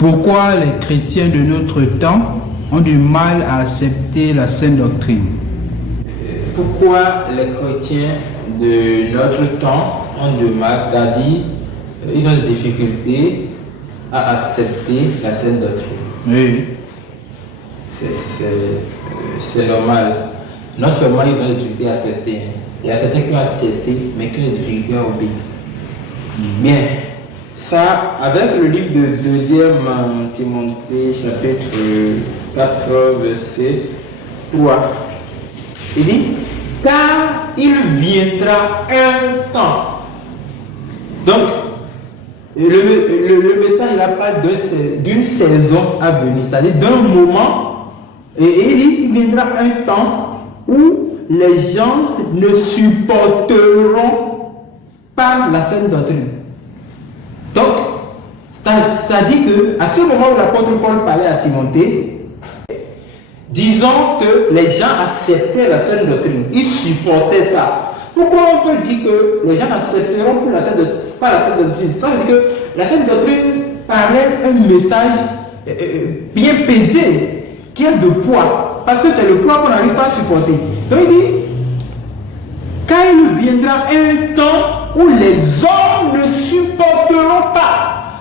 Pourquoi les chrétiens de notre temps ont du mal à accepter la sainte doctrine? Pourquoi les chrétiens de notre temps ont du mal, c'est-à-dire ils ont des difficultés à accepter la sainte doctrine? Oui. C'est normal. Non seulement ils ont des difficultés à accepter, il y a certains qui ont accepté, mais qui ont des difficultés à obéir. Bien, ça, avec le livre de 2 Timothée, chapitre 4, verset 3, il dit, car il viendra un temps. Donc, le message n'a pas d'une saison à venir, c'est-à-dire d'un moment, et il dit, il viendra un temps où les gens ne supporteront pas la sainte doctrine. Donc, ça dit que à ce moment où l'apôtre Paul parlait à Timothée, disons que les gens acceptaient la sainte doctrine, ils supportaient ça. Pourquoi on peut dire que les gens accepteront pas la sainte doctrine? Ça veut dire que la sainte doctrine paraît un message bien pesé, qui a de poids, parce que c'est le poids qu'on n'arrive pas à supporter. Donc il dit, quand il viendra un temps où les hommes ne supporteront pas,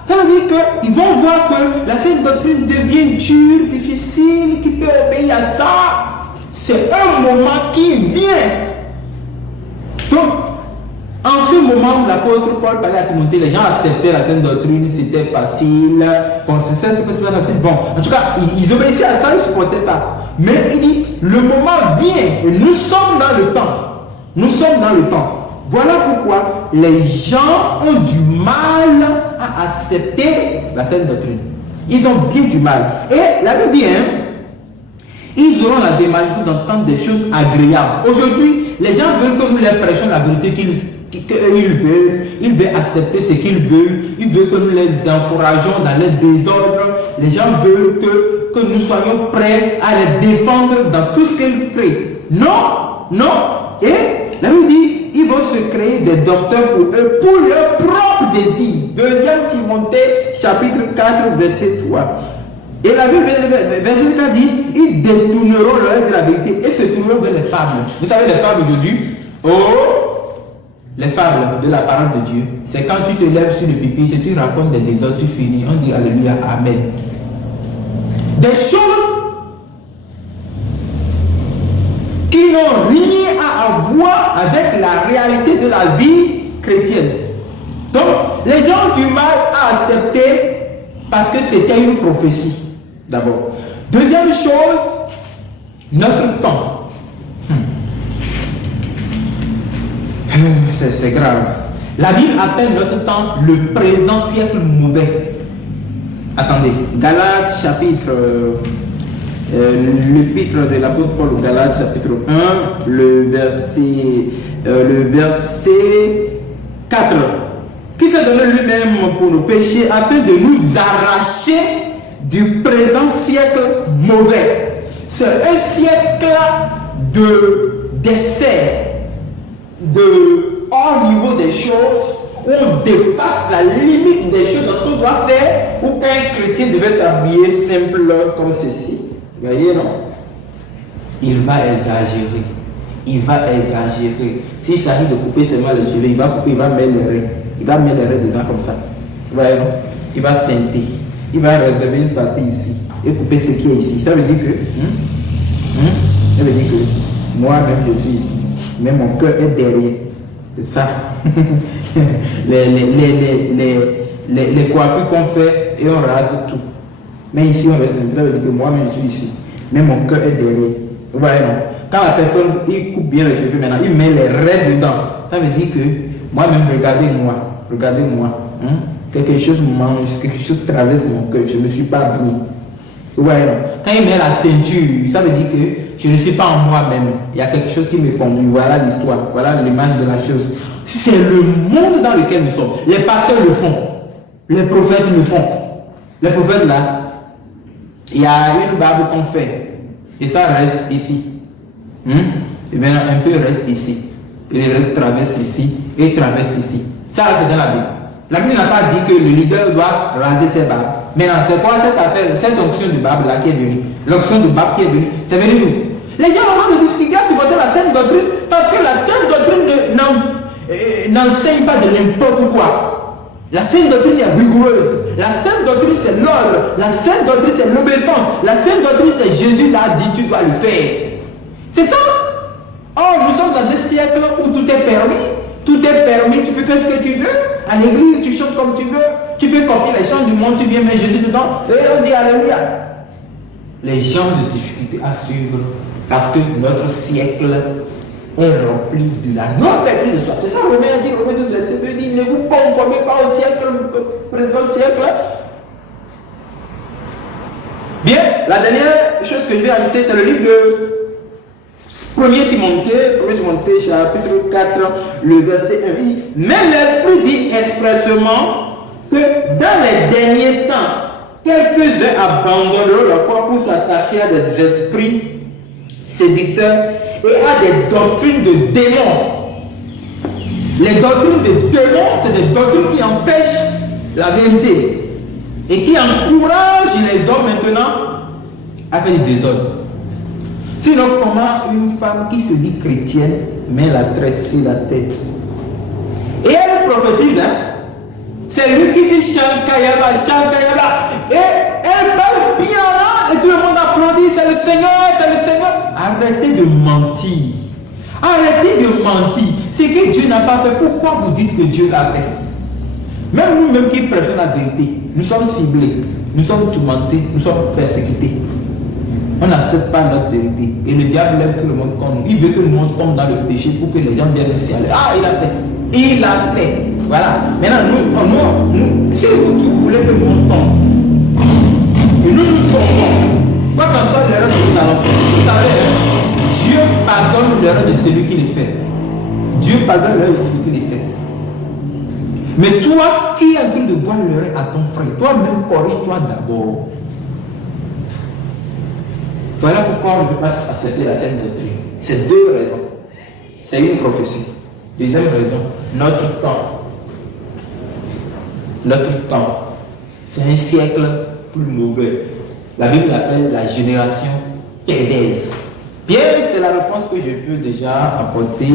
ça veut dire qu'ils vont voir que la sainte doctrine devient dure, difficile, qui peut obéir à ça. C'est un moment qui vient. Donc, en ce moment où l'apôtre Paul parlait à Timothée, les gens acceptaient la sainte doctrine, c'était facile. Bon, c'est pas facile. Bon, en tout cas, ils obéissaient à ça, ils supportaient ça. Mais il dit, le moment vient, et nous sommes dans le temps. Nous sommes dans le temps. Voilà pourquoi les gens ont du mal à accepter la sainte doctrine. Ils ont bien du mal. Et la Bible dit, ils auront la démarche d'entendre des choses agréables. Aujourd'hui, les gens veulent que nous leur prêchions la vérité qu'ils veulent. Ils veulent accepter ce qu'ils veulent. Ils veulent que nous les encourageons dans les désordres. Les gens veulent que nous soyons prêts à les défendre dans tout ce qu'ils créent. Non, non. Et la Bible dit, ils vont se créer des docteurs pour eux, pour leur propre désir. 2 Timothée, chapitre 4, verset 3. Et la Bible, verset 4 dit, ils détourneront l'oreille de la vérité et se tourneront vers les fables. Vous savez, les fables aujourd'hui, les fables de la parole de Dieu, c'est quand tu te lèves sur le pupitre, tu racontes des désordres, tu finis, on dit Alléluia, Amen. Des choses qui n'ont rien à voir avec la réalité de la vie chrétienne. Donc, les gens ont du mal à accepter parce que c'était une prophétie, d'abord. Deuxième chose, notre temps. C'est grave. La Bible appelle notre temps le présent siècle mauvais. Attendez, Galates chapitre... l'épître de l'apôtre Paul au Galates chapitre 1, le verset 4, qui s'est donné lui-même pour nos péchés afin de nous arracher du présent siècle mauvais. C'est un siècle d'essai, de hors niveau des choses, où on dépasse la limite des choses dans ce qu'on doit faire, où un chrétien devait s'habiller simple comme ceci. Vous voyez, non? Il va exagérer. Il va exagérer. S'il s'agit de couper seulement les cheveux, il va couper, il va mettre les raies. Il va mettre les raies dedans comme ça. Vous voyez, non? Il va teinter. Il va réserver une partie ici. Et couper ce qui est ici. Ça veut dire que... ça veut dire que moi-même, je suis ici. Mais mon cœur est derrière. C'est ça. les coiffures qu'on fait et on rase tout. Mais ici, on reste, ça veut dire que moi-même, je suis ici. Mais mon cœur est derrière. Vous voyez, non? Quand la personne, il coupe bien les cheveux maintenant, il met les raies dedans. Ça veut dire que moi-même, regardez-moi. Regardez-moi. Quelque chose mange, quelque chose traverse mon cœur. Je ne me suis pas bien. Vous voyez, non? Quand il met la teinture, ça veut dire que je ne suis pas en moi-même. Il y a quelque chose qui me conduit. Voilà l'histoire. Voilà l'image de la chose. C'est le monde dans lequel nous sommes. Les pasteurs le font. Les prophètes le font. Les prophètes là, il y a une barbe qu'on fait et ça reste ici. Et maintenant un peu reste ici. Et le reste traverse ici et traverse ici. Ça c'est dans la Bible. La Bible n'a pas dit que le leader doit raser ses barbes. Maintenant, c'est quoi cette affaire, cette onction de Barbe là qui est venue? L'onction de Barbe qui est venue, c'est venu d'où? Les gens ont de difficultés à supporter la sainte doctrine parce que la sainte doctrine n'enseigne pas de n'importe quoi. La sainte doctrine est rigoureuse. La sainte doctrine c'est l'ordre. La sainte doctrine c'est l'obéissance. La sainte doctrine c'est Jésus l'a dit, tu dois le faire. C'est ça. Or, nous sommes dans un siècle où tout est permis. Tout est permis, tu peux faire ce que tu veux. À l'église, tu chantes comme tu veux. Tu peux copier les chants du monde, tu viens mettre Jésus dedans. Et on dit Alléluia. Les gens ont des difficultés à suivre parce que notre siècle est rempli de la non-maîtrise de soi. C'est ça, Romain dit, Romain 12, verset 2 dit, ne vous conformez pas au siècle, au présent siècle. Bien, la dernière chose que je vais ajouter, c'est le livre de 1 Timothée, chapitre 4, le verset 1. Mais l'Esprit dit expressement que dans les derniers temps, quelques-uns abandonneront la foi pour s'attacher à des esprits séducteurs et à des doctrines de démons. Les doctrines de démons, c'est des doctrines qui empêchent la vérité et qui encouragent les hommes maintenant à faire du désordre. Sinon, comment une femme qui se dit chrétienne met la tresse sur la tête? Et elle prophétise, hein? C'est lui qui dit Shankayaba, Shankayaba. Et elle parle bien là, et tout le monde applaudit, c'est le Seigneur, c'est le Seigneur. Arrêtez de mentir. Arrêtez de mentir. Ce que Dieu n'a pas fait, pourquoi vous dites que Dieu l'a fait? Même nous-mêmes qui prêchons la vérité, nous sommes ciblés, nous sommes tourmentés, nous sommes persécutés. On n'accepte pas notre vérité. Et le diable lève tout le monde contre nous. Il veut que nous on tombe dans le péché pour que les gens viennent aussi aller. Ah, il a fait. Il a fait. Voilà. Maintenant, nous si vous voulez que nous on tombe, et nous tombons, quoi qu'en soit l'erreur que nous allons faire, vous savez, Dieu pardonne l'erreur de celui qui le fait. Dieu pardonne l'erreur de celui qui le fait. Mais toi qui es en train de voir l'erreur à ton frère, toi-même corrige-toi d'abord. Voilà pourquoi on ne peut pas accepter la sainte doctrine. C'est deux raisons. C'est une prophétie. Deuxième raison, notre temps. Notre temps. C'est un siècle plus mauvais. La Bible l'appelle la génération perverse. Bien, c'est la réponse que je peux déjà apporter.